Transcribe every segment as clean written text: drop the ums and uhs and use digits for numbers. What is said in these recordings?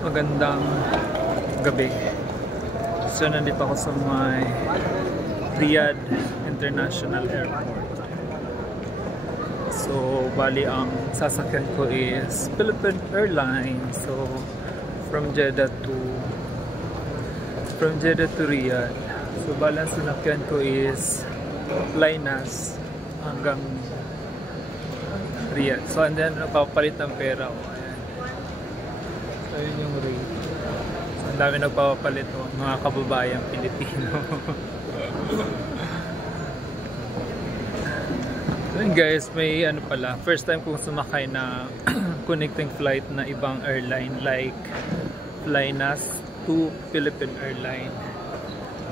Magandang gabi. So nandito ako sa may Riyadh International Airport. So bali ang sasakyan ko is Philippine Airlines. So from Jeddah to Riyadh. So bali ang sinakyan ko is Flynas hanggang Riyadh. So and then napapalit ng pera ko. So yun yung rate. So, ang dami nagpapapalit mga kababayang Pilipino. So yun guys, may ano pala, first time kong sumakay na connecting flight na ibang airline like Flynas to Philippine Airlines.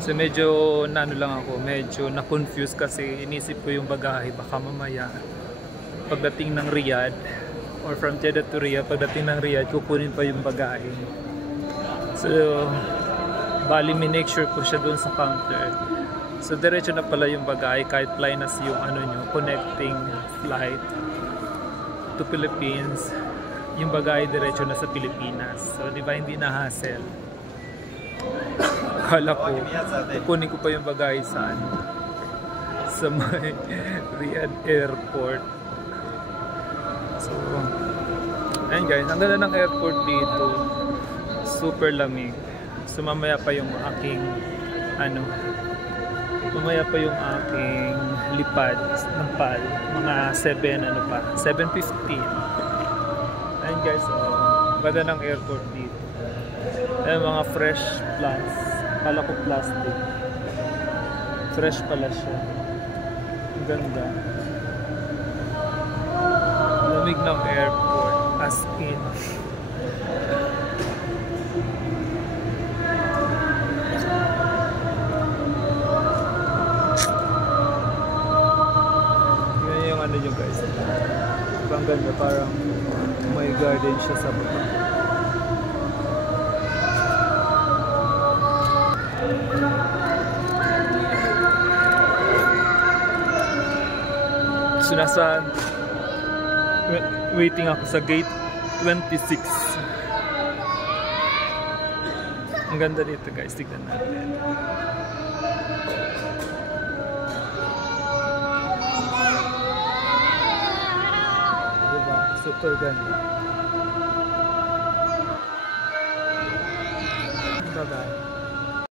So medyo naano lang ako, medyo na-confuse kasi inisip ko yung bagahe, baka mamaya pagdating ng Riyadh or from Jeddah to Riyadh, pagdating ng Riyadh kukunin pa yung bagahe. So bali minake sure ko siya doon sa counter. So diretso na pala yung bagahe kahit Flynas yung ano nyo, connecting flight to Philippines, yung bagahe diretso na sa Pilipinas. So di ba hindi na hassle. Akala ko kukunin ko pa yung bagahe sa may Riyadh Airport. So ayun guys, ang ganda ng airport dito, super lamig. So mamaya pa yung aking lipad ng PAL, mga 7:15. Ayun guys, ganda ng airport dito. Ayun, mga fresh plants, kala ko plastic, fresh pala siya. Ang ganda, lamig ng airport as in. Yan yung ano nyo guys, ang ganda, parang may garden siya sa baba. So nasa waiting ako sa gate 26. Ang ganda dito guys, tignan natin. Diba? Super ganda. Bye bye.